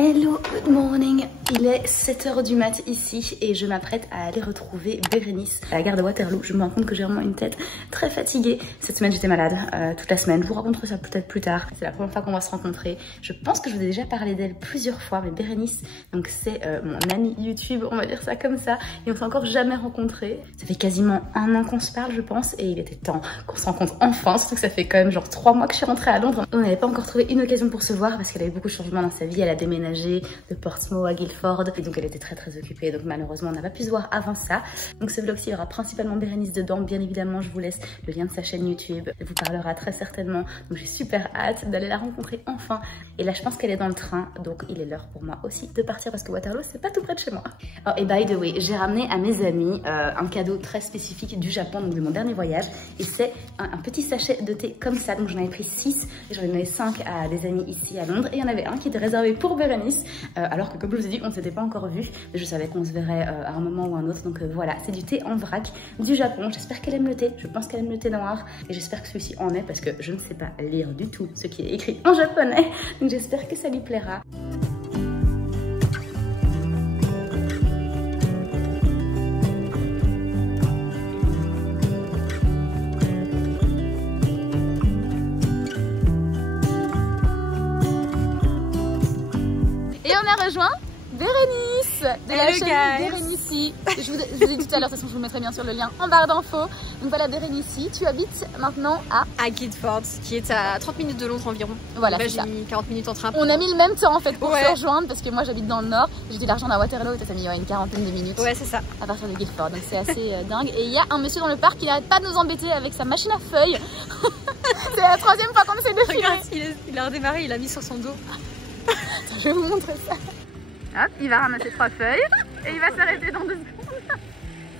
Hello, good morning. Il est 7h du mat ici et je m'apprête à aller retrouver Bérénice à la gare de Waterloo. Je me rends compte que j'ai vraiment une tête très fatiguée. Cette semaine j'étais malade toute la semaine. Je vous raconterai ça peut-être plus tard. C'est la première fois qu'on va se rencontrer. Je pense que je vous ai déjà parlé d'elle plusieurs fois, mais Bérénice, donc c'est mon amie YouTube, on va dire ça comme ça. Et on s'est encore jamais rencontrés. Ça fait quasiment un an qu'on se parle je pense et il était temps qu'on se rencontre enfin. Surtout que ça fait quand même genre 3 mois que je suis rentrée à Londres. On n'avait pas encore trouvé une occasion pour se voir parce qu'elle avait beaucoup de changements dans sa vie. Elle a déménagé de Portsmouth à Guildford et donc elle était très occupée, donc malheureusement on n'a pas pu se voir avant ça. Donc ce vlog-ci, il y aura principalement Bérénice dedans. Bien évidemment je vous laisse le lien de sa chaîne YouTube, elle vous parlera très certainement, donc j'ai super hâte d'aller la rencontrer enfin. Et là je pense qu'elle est dans le train, donc il est l'heure pour moi aussi de partir parce que Waterloo c'est pas tout près de chez moi. Oh, et by the way, j'ai ramené à mes amis un cadeau très spécifique du Japon, donc de mon dernier voyage, et c'est un petit sachet de thé comme ça. Donc j'en avais pris 6 et j'en ai donné 5 à des amis ici à Londres, et il y en avait un qui était réservé pour Bérénice. Alors que comme je vous ai dit, on ne s'était pas encore vu, mais je savais qu'on se verrait à un moment ou un autre. Donc voilà, c'est du thé en vrac du Japon. J'espère qu'elle aime le thé, je pense qu'elle aime le thé noir et j'espère que celui-ci en est parce que je ne sais pas lire du tout ce qui est écrit en japonais. Donc j'espère que ça lui plaira. On a rejoint Bérénice de la chaîne Bérénice. Je vous ai dit tout à l'heure, de toute façon je vous mettrai bien sûr le lien en barre d'infos. Donc voilà Bérénice, tu habites maintenant à Guildford, qui est à 30 minutes de Londres environ. Voilà, j'ai mis 40 minutes en train. On a mis le même temps en fait pour se rejoindre parce que moi j'habite dans le nord, j'ai dû l'argent à Waterloo et ça a mis une quarantaine de minutes. Ouais, c'est ça. À partir de Guildford, donc c'est assez dingue. Et il y a un monsieur dans le parc qui n'arrête pas de nous embêter avec sa machine à feuilles. C'est la 3e fois qu'on essaie de filmer. Regarde, il a redémarré, il a mis sur son dos. Je vais vous montrer ça. Hop, il va ramasser 3 feuilles et il va s'arrêter dans 2 secondes.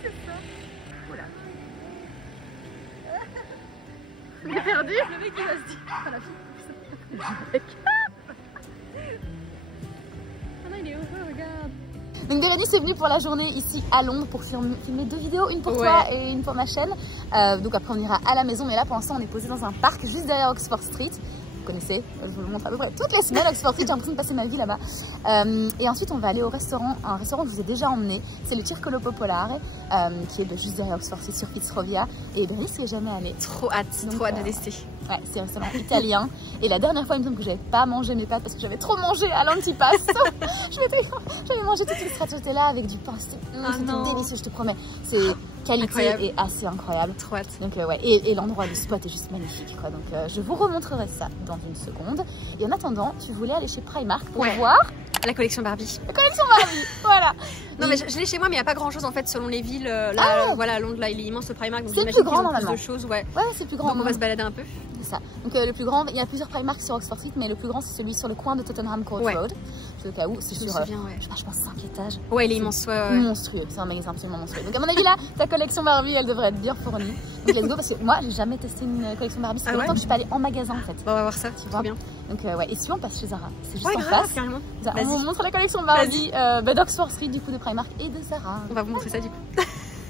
C'est ça. Oula. Il est perdu. Le mec il va se dire. Ah la fille. Ah non, il est heureux, regarde. Donc Bérénice est venue pour la journée ici à Londres pour filmer 2 vidéos, une pour toi et une pour ma chaîne. Donc après on ira à la maison, mais là pour l'instant on est posé dans un parc juste derrière Oxford Street. Vous connaissez, je vous le montre à peu près toutes les semaines. Oxford Street, j'ai l'impression de passer ma vie là-bas. Et ensuite, on va aller au restaurant, un restaurant que je vous ai déjà emmené. C'est le Circolo Popolare, qui est juste derrière Oxford Street sur Fitzrovia. Et Bérénice n'y est jamais allée. Trop hâte, trop hâte de tester. Ouais, c'est un restaurant italien. Et la dernière fois, il me semble que j'avais pas mangé mes pâtes parce que j'avais trop mangé à l'antipasto. J'avais mangé toute une stracciatella avec du pain. C'était délicieux, je te promets. C'est qualité et assez incroyable. Trop hâte. Donc ouais, et l'endroit, le spot est juste magnifique quoi. Donc je vous remontrerai ça dans une seconde. Et en attendant, tu voulais aller chez Primark pour voir la collection Barbie. La collection Barbie, voilà. Non mais je l'ai chez moi, mais il n'y a pas grand chose en fait selon les villes. Là, voilà, Londres là il est immense le Primark. C'est le plus grand normalement. Plus de choses, ouais. Ouais, c'est le plus grand. Donc on va se balader un peu. C'est ça. Donc le plus grand, il y a plusieurs Primark sur Oxford Street, mais le plus grand c'est celui sur le coin de Tottenham Court Road. Au cas où, c'est sur, je pense 5 étages. Ouais, il est immense, monstrueux. C'est un magasin absolument monstrueux. Donc à mon avis là, ta collection Barbie, elle devrait être bien fournie. Donc let's go, parce que moi, j'ai jamais testé une collection Barbie. Ça fait longtemps que je suis pas allée en magasin en fait. Bon, on va voir ça, tu vois bien. Donc ouais, et si on passe chez Zara, c'est juste en face. Carrément. On vous montre la collection Barbie d'Oxford Street, du coup, de Primark et de Zara. On va vous montrer ça du coup.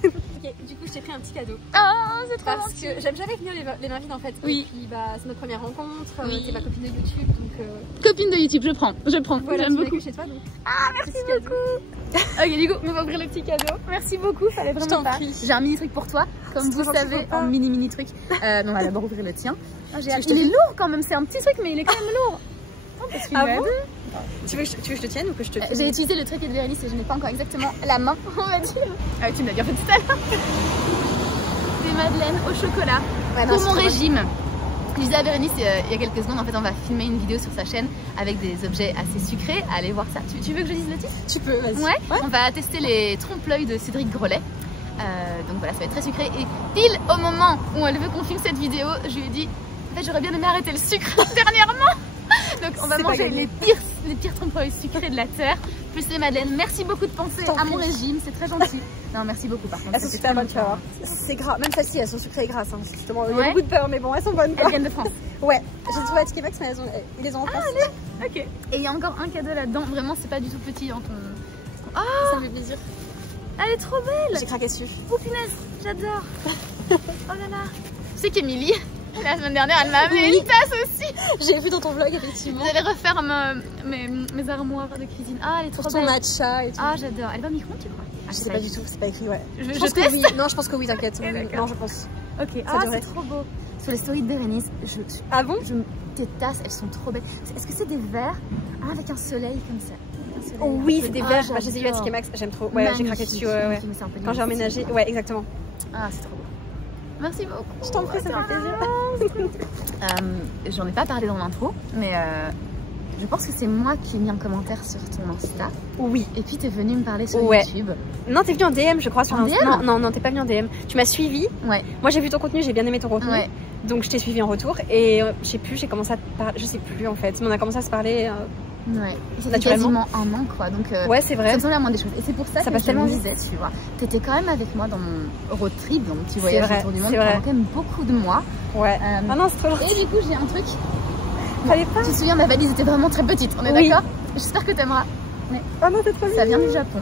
Ok, du coup je t'ai pris un petit cadeau. Ah, c'est trop parce que j'aime jamais venir les mains vides en fait. Oui. Et puis bah c'est notre première rencontre. T'es ma copine de YouTube donc. Copine de YouTube, je prends. Voilà, j'aime beaucoup. Chez toi, donc. Ah, merci beaucoup. Ok, du coup, on va ouvrir le petit cadeau. Merci beaucoup, fallait vraiment pas. J'ai un mini truc pour toi, comme vous savez, un mini truc. On va d'abord ouvrir le tien. Il est lourd quand même, c'est un petit truc, mais il est quand même lourd. Ah bon? Tu veux que je te tienne ou que je te... J'ai utilisé le trépied de Bérénice et je n'ai pas encore exactement la main, on va dire. Ah, tu me l'as bien fait tout à l'heure. Des madeleines au chocolat pour mon régime. Je disais à Bérénice il y a quelques secondes, en fait on va filmer une vidéo sur sa chaîne avec des objets assez sucrés. Allez voir ça. Tu veux que je dise le titre? Tu peux, vas-y. Ouais. On va tester les trompe-l'œil de Cédric Grolet. Donc voilà, ça va être très sucré. Et pile au moment où elle veut qu'on filme cette vidéo, je lui ai dit en fait j'aurais bien aimé arrêter le sucre dernièrement. Donc on va manger les pires trompe-l'œil sucrés de la terre, plus les madeleines. Merci beaucoup de penser à mon régime, c'est très gentil. Non, merci beaucoup par contre. Elles sont super bonnes, tu vas voir. C'est gras, même celle-ci, elles sont sucrées et grasses. Hein, justement, il y a beaucoup de beurre, mais bon, elles sont bonnes. Elles viennent de France. Ouais, j'ai trouvé à Tiki Max, mais ils les ont en France. Ah, allez. Ok. Et il y a encore un cadeau là-dedans, vraiment, c'est pas du tout petit. Hein, ça me fait plaisir. Elle est trop belle. J'ai craqué dessus. Oh punaise, j'adore. Oh là là. Tu sais qu'Emilie, La semaine dernière, elle m'a amené une tasse aussi. J'ai vu dans ton vlog, effectivement. J'allais refaire mes armoires de cuisine. Ah, elle est trop Pour ton belle. matcha et tout. Ah, j'adore. Elle va au micro-ondes, tu crois? Je sais pas du tout, c'est pas écrit, ouais. Je pense que teste. oui. Non, je pense que oui, t'inquiète. Non, je pense. Ok, ah, c'est trop beau. Sur les stories de Bérénice, ah bon? Tes tasses, elles sont trop belles. Est-ce que c'est des verres avec un soleil comme ça? Oh oui, c'est des verres. Bah, je les ai eu à TK Maxx, j'aime trop. Ouais, j'ai craqué dessus. Ouais. Quand j'ai emménagé, ouais, exactement. Ah, c'est trop beau. Merci beaucoup. Je t'en prie, ça fait plaisir. J'en ai pas parlé dans l'intro, mais je pense que c'est moi qui ai mis un commentaire sur ton Insta. Oui. Et puis t'es venu me parler sur YouTube. Non, t'es venu en DM, je crois, sur Insta. Non, t'es pas venu en DM. Tu m'as suivi. Ouais. Moi, j'ai vu ton contenu, j'ai bien aimé ton contenu. Ouais. Donc, je t'ai suivi en retour. Et je sais plus, j'ai commencé à te parler. Je sais plus en fait. Mais on a commencé à se parler. Ouais. Ça fait naturellement. quasiment un an, quoi. Donc, ouais, c'est vrai. Ça me semble la moindre des choses. Et c'est pour ça que passe tellement je me disais, tu vois. T'étais quand même avec moi dans mon road trip, donc tu voyages autour du monde pendant quand même beaucoup de mois. Ouais. Ah non, c'est trop gentil. Et du coup, j'ai un truc. Fallait pas. Tu te souviens, ma valise était vraiment très petite. On est d'accord? J'espère que t'aimeras. Mais oh non, c'est trop bien. Ça vient du Japon.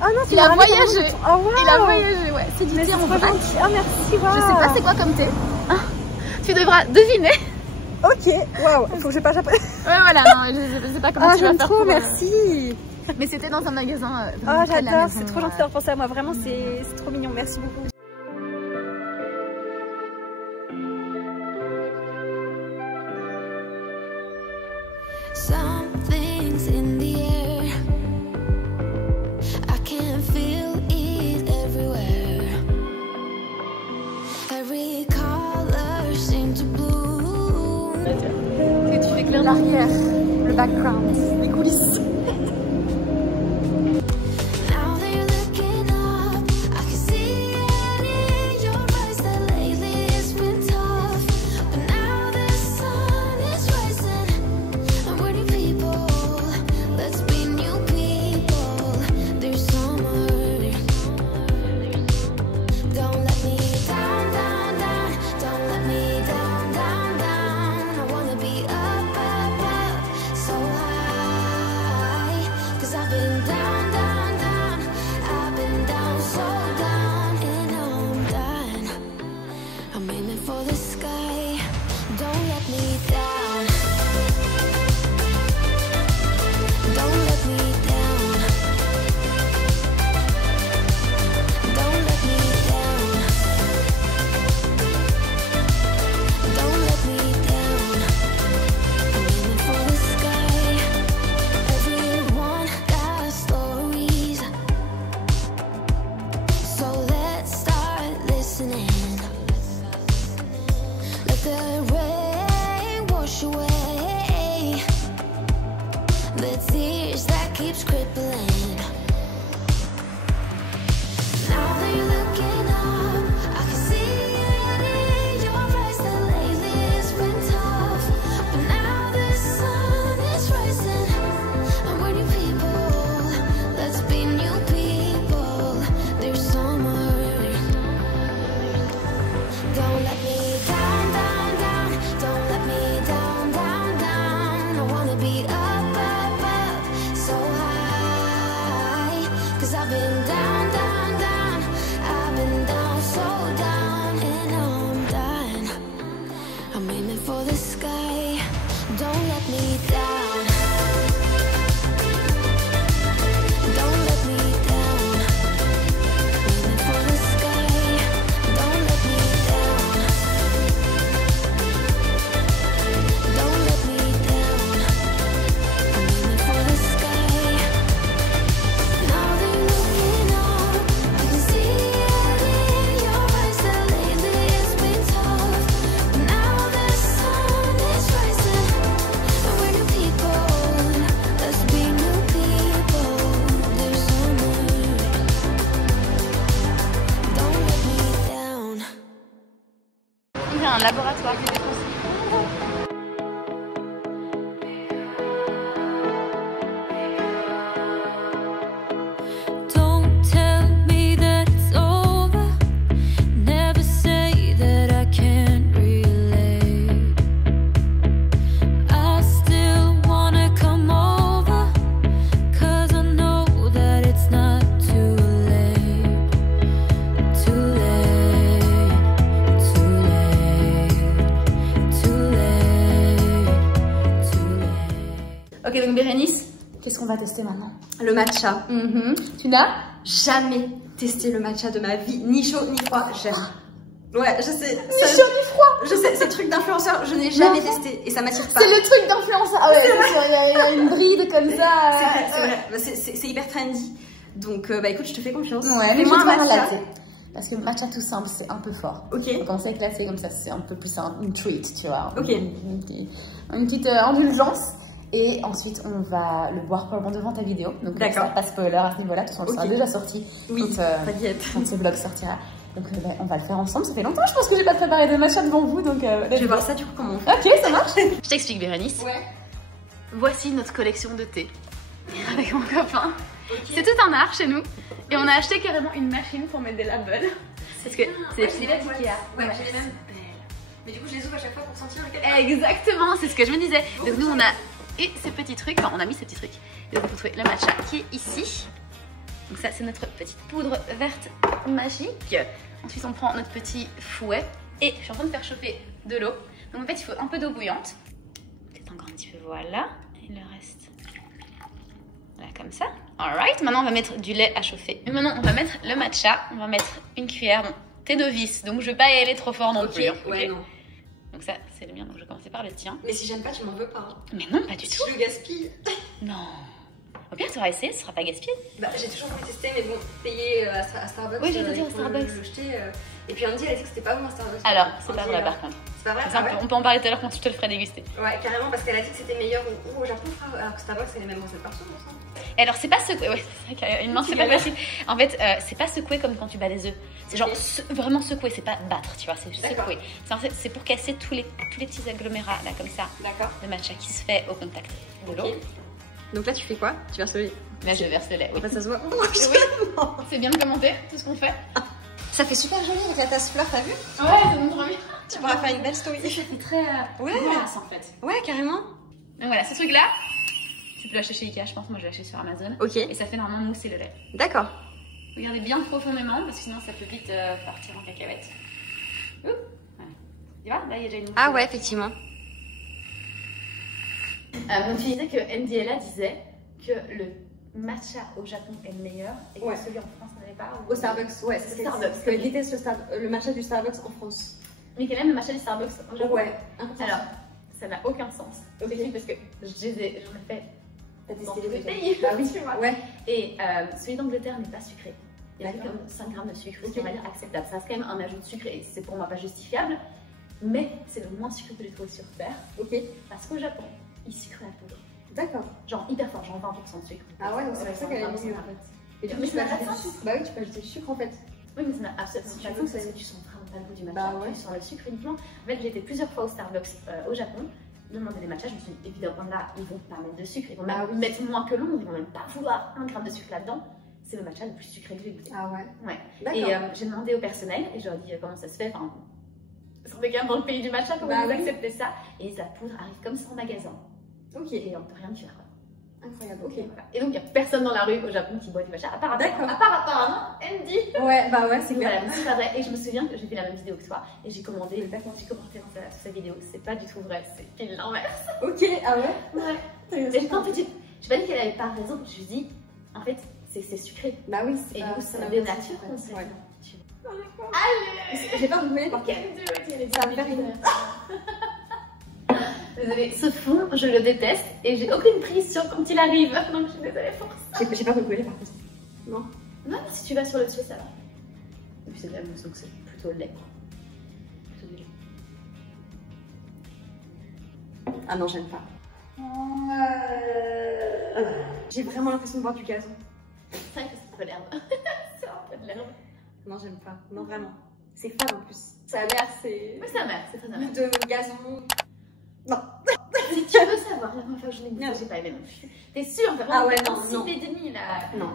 Ah non, il a voyagé. Oh, wow. Il a voyagé, ouais. C'est du thé en vrac. Ah merci, wow. Je sais pas c'est quoi comme thé. Ah, tu devras deviner. Ok, waouh, faut que je pas japonais. Ouais, voilà, non, je sais pas comment tu vas faire. Trop, merci. Mais c'était dans un magasin. Oh, j'adore, c'est trop gentil d'avoir pensé à moi. Vraiment, c'est trop mignon. Merci beaucoup. Something's in the air. I can feel it everywhere. Every color seems to bloom. Tu éclaires l'arrière, le background, les coulisses. Un laboratoire. Ok, donc Bérénice, qu'est-ce qu'on va tester maintenant? Le matcha. Tu n'as Jamais testé le matcha de ma vie, ni chaud ni froid. Ouais, je sais. ni chaud ni froid. Je sais, c'est le truc d'influenceur, je n'ai jamais testé et ça m'attire pas. C'est le truc d'influenceur. Ah ouais, il y a une bride comme ça. C'est vrai, c'est hyper trendy. Donc bah écoute, je te fais confiance. Ouais, mais moi un matcha. latte. Parce que matcha tout simple, c'est un peu fort. Ok. On va commencer avec latte, comme ça, c'est un peu plus une treat, tu vois. Ok. Une petite indulgence. Et ensuite, on va le boire probablement devant ta vidéo. Donc, d'accord. Pas spoiler à ce niveau-là, tout sera déjà sorti. Oui, quand ce vlog sortira. Donc, on va le faire ensemble. Ça fait longtemps, je pense que j'ai pas préparé de matcha devant vous. Donc, je vais voir ça du coup comment on fait. Ok, ça marche. Je t'explique, Bérénice. Ouais. Voici notre collection de thé avec mon copain. Okay. C'est tout un art chez nous. Et on a acheté carrément une machine pour mettre des labels. Parce que c'est des petits Ikea. Ouais, j'ai les mêmes. Mais du coup, je les ouvre à chaque fois pour sentir lequel. Exactement, c'est ce que je me disais. Donc, nous, on a ces petits trucs. Enfin, on a mis ces petits trucs. Et donc, on peut trouver le matcha qui est ici. Donc, ça, c'est notre petite poudre verte magique. Ensuite, on prend notre petit fouet. Et je suis en train de faire chauffer de l'eau. Donc, en fait, il faut un peu d'eau bouillante. Peut-être encore un petit peu, voilà. Et le reste. Voilà, comme ça. Alright, maintenant on va mettre du lait à chauffer. Et maintenant on va mettre le matcha. On va mettre une cuillère. Bon, t'es novice, donc je vais pas y aller trop fort non plus. Hein. Ouais, non. Donc ça, c'est le mien, donc je vais commencer par le tien. Mais si j'aime pas, tu m'en veux pas. Hein. Mais non, pas du tout. Je le gaspille. Non. Au pire, tu auras essayé, ce sera pas gaspillé. Bah, j'ai toujours voulu tester, mais bon, payer à Starbucks. Oui, j'ai dit au Starbucks. Le jeter, et puis Andy, elle a dit que c'était pas bon à Starbucks. Alors, c'est pas vrai par contre. C'est pas vrai, on peut en parler tout à l'heure quand je te le ferai déguster. Ouais, carrément, parce qu'elle a dit que c'était meilleur au Japon, alors que Starbucks, c'est les mêmes recettes partout, ça. Et alors, c'est pas secoué. Ouais, c'est vrai qu'une main, c'est pas facile. En fait, c'est pas secoué comme quand tu bats des œufs. C'est genre vraiment secoué, c'est pas battre, tu vois, c'est secoué. C'est pour casser tous les petits agglomérats, là, comme ça. D'accord. Le matcha qui se fait au contact de l'eau. Donc là, tu fais quoi? Tu verses le lait? Là, je verse le lait. Oui. Ça se voit. Oui, c'est bien de commenter tout ce qu'on fait. Ça fait super joli avec la tasse fleur, t'as vu? Ouais, ça me trop bien. Tu pourras faire une belle story. C'est très glace en fait. Ouais, carrément. Donc voilà, ce truc-là, tu peux l'acheter chez Ikea, je pense. Moi, je l'ai acheté sur Amazon. Ok. Et ça fait normalement mousser le lait. D'accord. Regardez bien profondément parce que sinon, ça peut vite partir en cacahuète. Ouh. Voilà. Tu vois, là, il y a déjà une mousse. Ah ouais, effectivement. Donc, tu disais que MDLA disait que le matcha au Japon est le meilleur et que celui en France n'en est pas. Au Starbucks, ouais, c'est Starbucks. Parce qu'elle déteste le matcha du Starbucks en France. Mais qu'elle aime le matcha du Starbucks au Japon. Ouais. Alors, ça n'a aucun sens. Okay. Parce que j'en ai fait dans tous les pays. Bah oui, tu vois. Ouais. Et celui d'Angleterre n'est pas sucré. Il y a comme 5 grammes de sucre, ce qui va dire acceptable. Ça reste quand même un ajout de sucre et c'est pour moi pas justifiable. Mais c'est le moins sucré que j'ai trouvé sur Terre. Ok. Parce qu'au Japon, ils sucrent la poudre. D'accord. Genre hyper fort, genre 20% de sucre. Ah ouais, donc c'est pour ça qu'elle est mieux en fait. Et du coup, tu peux ajouter du sucre. Bah oui, tu peux ajouter du sucre en fait. Oui, mais ça n'a absolument pas de goût parce que tu sens vraiment pas le goût du matcha. Bah ouais. Tu sens le sucre uniquement. En fait, j'ai été plusieurs fois au Starbucks au Japon, demander des matchas. Je me suis dit, évidemment, là, ils vont pas mettre de sucre. Ils vont mettre moins que l'ombre. Ils vont même pas vouloir 1 gramme de sucre là-dedans. C'est le matcha le plus sucré que j'ai goûté. Ah ouais. Ouais. Et j'ai demandé au personnel et je leur ai dit comment ça se fait. Enfin, c'est quand même dans le pays du matcha, comment vous acceptez ça? Et la poudre arrive comme ça en magasin. Ok. Et on peut rien dire. Incroyable, ok. Voilà. Et donc, il n'y a personne dans la rue au Japon qui boit du matcha, à part apparemment Andy. Ouais, bah ouais, c'est clair. Voilà, c'est pas vrai. Et je me souviens que j'ai fait la même vidéo que toi et j'ai commenté, j'ai commenté dans sa vidéo. C'est pas du tout vrai, c'est pile l'inverse. Ok, ah ouais? Ouais. Et en fait, j'ai pas dit qu'elle avait pas raison, je lui dis, en fait, c'est sucré. Bah oui, c'est et du coup, c'est de nature qu'on sait. Allez! J'ai pas rigolé. Ok, ça va me faire une. Désolée, ce fond, je le déteste et j'ai aucune prise sur quand il arrive, donc je suis désolée pour ça. J'ai pas rigolé par contre. Non? Non, si tu vas sur le dessus, ça va. Et puis c'est de la mousse, donc c'est plutôt lait. Plutôt du lait. Ah non, j'aime pas. J'ai vraiment l'impression de boire du gazon. C'est vrai que c'est un peu l'herbe. C'est un peu de l'herbe. Non, j'aime pas. Non, vraiment. C'est fade en plus. Ça a l'air, c'est. Oui, c'est amer, c'est très amer. De gazon. Non. Si tu veux savoir, la première fois que je l'ai goûté, j'ai pas aimé non plus. T'es sûre? Ah ouais, non, non. Et demi là. Non.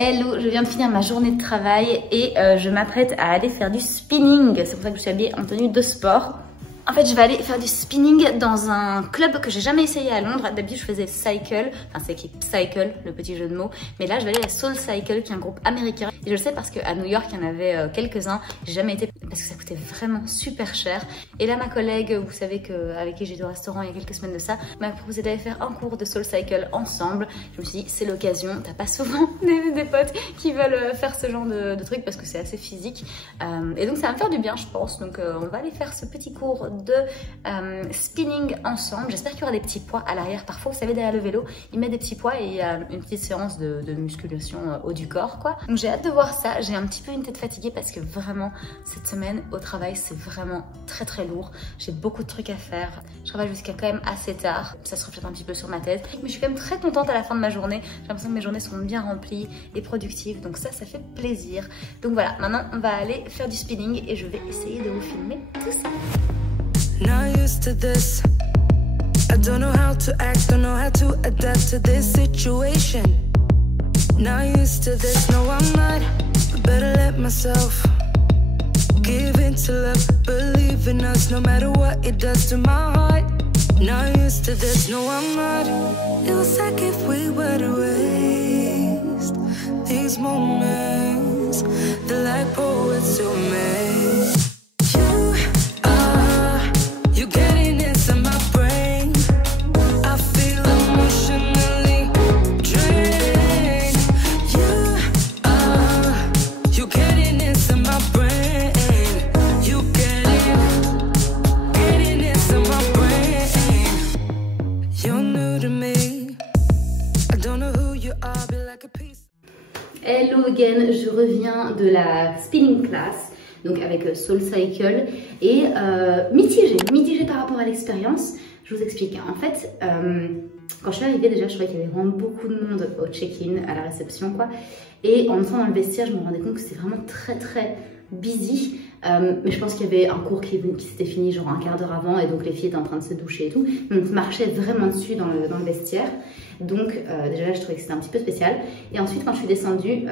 Hello, je viens de finir ma journée de travail et je m'apprête à aller faire du spinning. C'est pour ça que je suis habillée en tenue de sport. En fait, je vais aller faire du spinning dans un club que j'ai jamais essayé à Londres. D'habitude, je faisais Cycle, enfin c'est qui Cycle, le petit jeu de mots. Mais là, je vais aller à Soul Cycle, qui est un groupe américain. Et je le sais parce qu'à New York, il y en avait quelques-uns. J'ai jamais été parce que ça coûtait vraiment super cher. Et là ma collègue, vous savez avec qui j'étais au restaurant il y a quelques semaines de ça, m'a proposé d'aller faire un cours de SoulCycle ensemble. Je me suis dit c'est l'occasion, t'as pas souvent des potes qui veulent faire ce genre de trucs parce que c'est assez physique. Et donc ça va me faire du bien je pense. Donc on va aller faire ce petit cours de spinning ensemble. J'espère qu'il y aura des petits poids à l'arrière. Parfois vous savez derrière le vélo, ils mettent des petits poids et il y a une petite séance de musculation haut du corps quoi. Donc j'ai hâte de voir ça. J'ai un petit peu une tête fatiguée parce que vraiment cette semaine au travail c'est vraiment très lourd. J'ai beaucoup de trucs à faire. Je travaille jusqu'à quand même assez tard. Ça se reflète un petit peu sur ma tête. Mais je suis quand même très contente à la fin de ma journée. J'ai l'impression que mes journées sont bien remplies et productives. Donc ça fait plaisir. Donc voilà, maintenant on va aller faire du spinning et je vais essayer de vous filmer tout ça. Not used to this. I don't know how to act, don't know how to adapt to this situation. Not used to this, no I'm not. I better let myself give in to love, believe in us, no matter what it does to my heart. Not used to this, no I'm not. It was like if we were to waste these moments, they're like poets to me. You getting inside my brain. I feel emotionally drained. You getting inside my brain. You getting inside my brain. You're new to me. I don't know who you are, but like a piece. Hello again, je reviens de la spinning class. Donc avec SoulCycle et mitigée par rapport à l'expérience. Je vous explique. En fait, quand je suis arrivée déjà, je trouvais qu'il y avait vraiment beaucoup de monde au check-in, à la réception quoi. Et en entrant dans le vestiaire, je me rendais compte que c'était vraiment très busy. Mais je pense qu'il y avait un cours qui s'était fini genre un quart d'heure avant et donc les filles étaient en train de se doucher et tout. Donc on marchait vraiment dessus dans le vestiaire. Donc déjà là, je trouvais que c'était un petit peu spécial. Et ensuite, quand je suis descendue...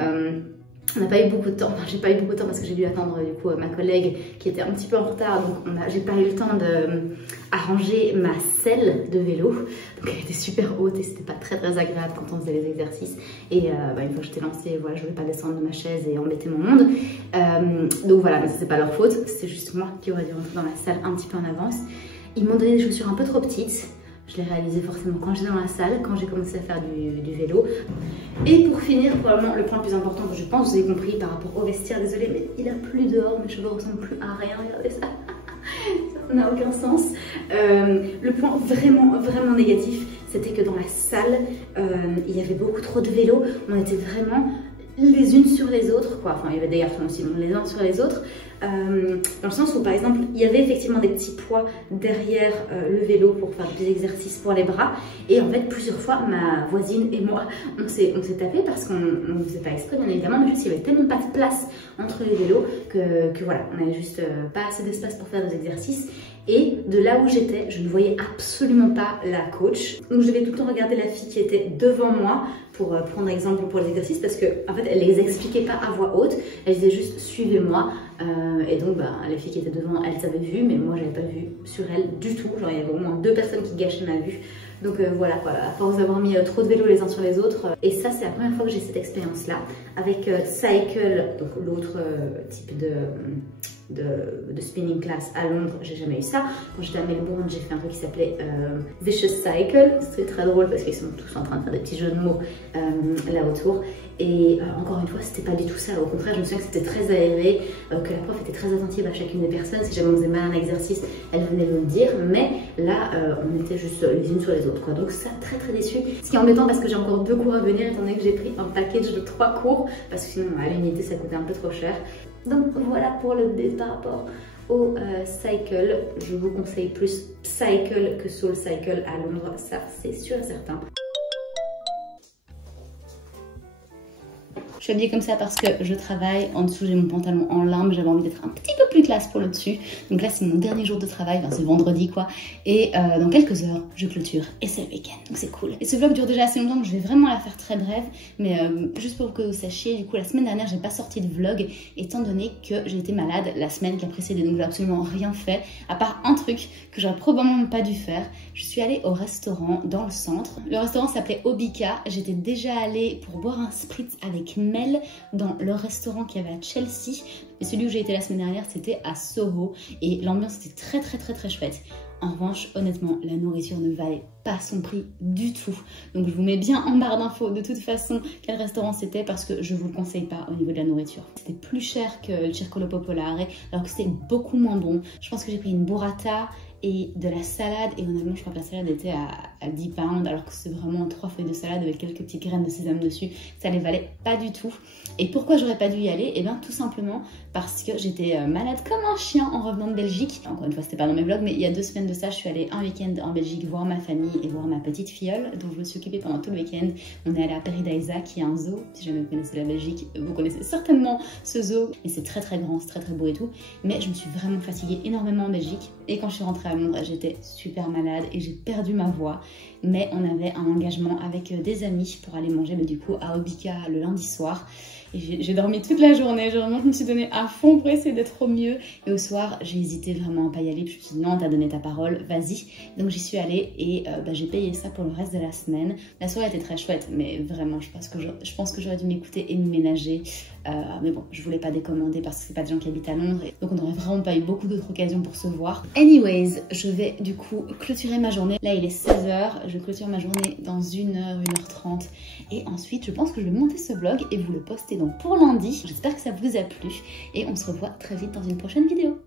on n'a pas eu beaucoup de temps, enfin j'ai pas eu beaucoup de temps parce que j'ai dû attendre du coup ma collègue qui était un petit peu en retard, donc j'ai pas eu le temps d'arranger ma selle de vélo, donc elle était super haute et c'était pas très agréable quand on faisait les exercices et une fois que j'étais lancée, voilà, je voulais pas descendre de ma chaise et embêter mon monde, donc voilà, mais c'est pas leur faute, c'est juste moi qui aurais dû rentrer dans la salle un petit peu en avance. Ils m'ont donné des chaussures un peu trop petites. Je l'ai réalisé forcément quand j'étais dans la salle, quand j'ai commencé à faire du vélo. Et pour finir, probablement le point le plus important que je pense, vous avez compris par rapport au vestiaire, désolé mais il a plu dehors, mes cheveux ressemblent plus à rien, regardez ça. Ça n'a aucun sens. Le point vraiment négatif, c'était que dans la salle, il y avait beaucoup trop de vélos, on était vraiment les unes sur les autres, quoi. Enfin il y avait des garçons aussi, donc les uns sur les autres. Dans le sens où par exemple il y avait effectivement des petits poids derrière le vélo pour faire des exercices pour les bras et en fait plusieurs fois ma voisine et moi on s'est tapé parce qu'on ne faisait pas exprès bien évidemment, mais juste il n'y avait tellement pas de place entre les vélos que voilà, on n'avait juste pas assez d'espace pour faire des exercices. Et de là où j'étais, je ne voyais absolument pas la coach. Donc je devais tout le temps regarder la fille qui était devant moi pour prendre exemple pour les exercices parce que en fait elle les expliquait pas à voix haute, elle disait juste suivez-moi. Et donc les filles qui étaient devant, elles avaient vu, mais moi j'avais pas vu sur elles du tout. Genre il y avait au moins 2 personnes qui gâchaient ma vue. Donc voilà, à force d'avoir mis trop de vélos les uns sur les autres. Et ça c'est la première fois que j'ai cette expérience là. Avec Cycle, donc l'autre type de spinning class à Londres, j'ai jamais eu ça. Quand j'étais à Melbourne, j'ai fait un truc qui s'appelait Vicious Cycle. C'était très drôle parce qu'ils sont tous en train de faire des petits jeux de mots là autour. Et encore une fois, c'était pas du tout ça. Au contraire, je me souviens que c'était très aéré, que la prof était très attentive à chacune des personnes. Si jamais on faisait mal un exercice, elle venait me le dire. Mais là, on était juste les unes sur les autres, quoi. Donc ça, très déçue. Ce qui est embêtant parce que j'ai encore 2 cours à venir, étant donné que j'ai pris un package de 3 cours. Parce que sinon, à l'unité, ça coûtait un peu trop cher. Donc voilà pour le par rapport au cycle. Je vous conseille plus Cycle que SoulCycle à Londres, ça c'est sûr et certain. Je suis habillée comme ça parce que je travaille. En dessous, j'ai mon pantalon en lin. J'avais envie d'être un petit peu plus classe pour le dessus. Donc là, c'est mon dernier jour de travail. Enfin, c'est vendredi, quoi. Et dans quelques heures, je clôture. Et c'est le week-end. Donc c'est cool. Et ce vlog dure déjà assez longtemps. Donc je vais vraiment la faire très brève. Mais juste pour que vous sachiez, du coup, la semaine dernière, j'ai pas sorti de vlog. Étant donné que j'ai été malade la semaine qui a précédé. Donc j'ai absolument rien fait. À part un truc que j'aurais probablement pas dû faire. Je suis allée au restaurant dans le centre. Le restaurant s'appelait Obika. J'étais déjà allée pour boire un spritz avec Mel dans le restaurant qu'il y avait à Chelsea. Mais celui où j'ai été la semaine dernière, c'était à Soho. Et l'ambiance était très chouette. En revanche, honnêtement, la nourriture ne valait pas son prix du tout. Donc je vous mets bien en barre d'infos de toute façon quel restaurant c'était parce que je vous le conseille pas au niveau de la nourriture. C'était plus cher que le Circolo Popolare alors que c'était beaucoup moins bon. Je pense que j'ai pris une burrata et de la salade et honnêtement je crois que la salade était à 10 pounds alors que c'est vraiment 3 feuilles de salade avec quelques petites graines de sésame dessus. Ça les valait pas du tout. Et pourquoi j'aurais pas dû y aller? Et bien tout simplement parce que j'étais malade comme un chien en revenant de Belgique. Encore une fois c'était pas dans mes vlogs mais il y a 2 semaines de ça je suis allée un week-end en Belgique voir ma famille et voir ma petite filleule dont je me suis occupée pendant tout le week-end. On est allé à Paradise qui est un zoo. Si jamais vous connaissez la Belgique vous connaissez certainement ce zoo et c'est très grand, c'est très beau et tout. Mais je me suis vraiment fatiguée énormément en Belgique et quand je suis rentrée à Londres j'étais super malade et j'ai perdu ma voix. Mais on avait un engagement avec des amis pour aller manger mais du coup à Obika le lundi soir. Et j'ai dormi toute la journée, vraiment je me suis donnée à fond pour essayer d'être au mieux. Et au soir, j'ai hésité vraiment à pas y aller. Puis je me suis dit non, t'as donné ta parole, vas-y. Donc j'y suis allée et j'ai payé ça pour le reste de la semaine. La soirée était très chouette, mais vraiment je pense que j'aurais dû m'écouter et me ménager. Mais bon, je voulais pas décommander parce que c'est pas des gens qui habitent à Londres. Donc on n'aurait vraiment pas eu beaucoup d'autres occasions pour se voir. Anyways, je vais du coup clôturer ma journée. Là il est 16h, je clôture ma journée dans 1h, 1h30. Et ensuite, je pense que je vais monter ce vlog et vous le poster donc pour lundi. J'espère que ça vous a plu et on se revoit très vite dans une prochaine vidéo.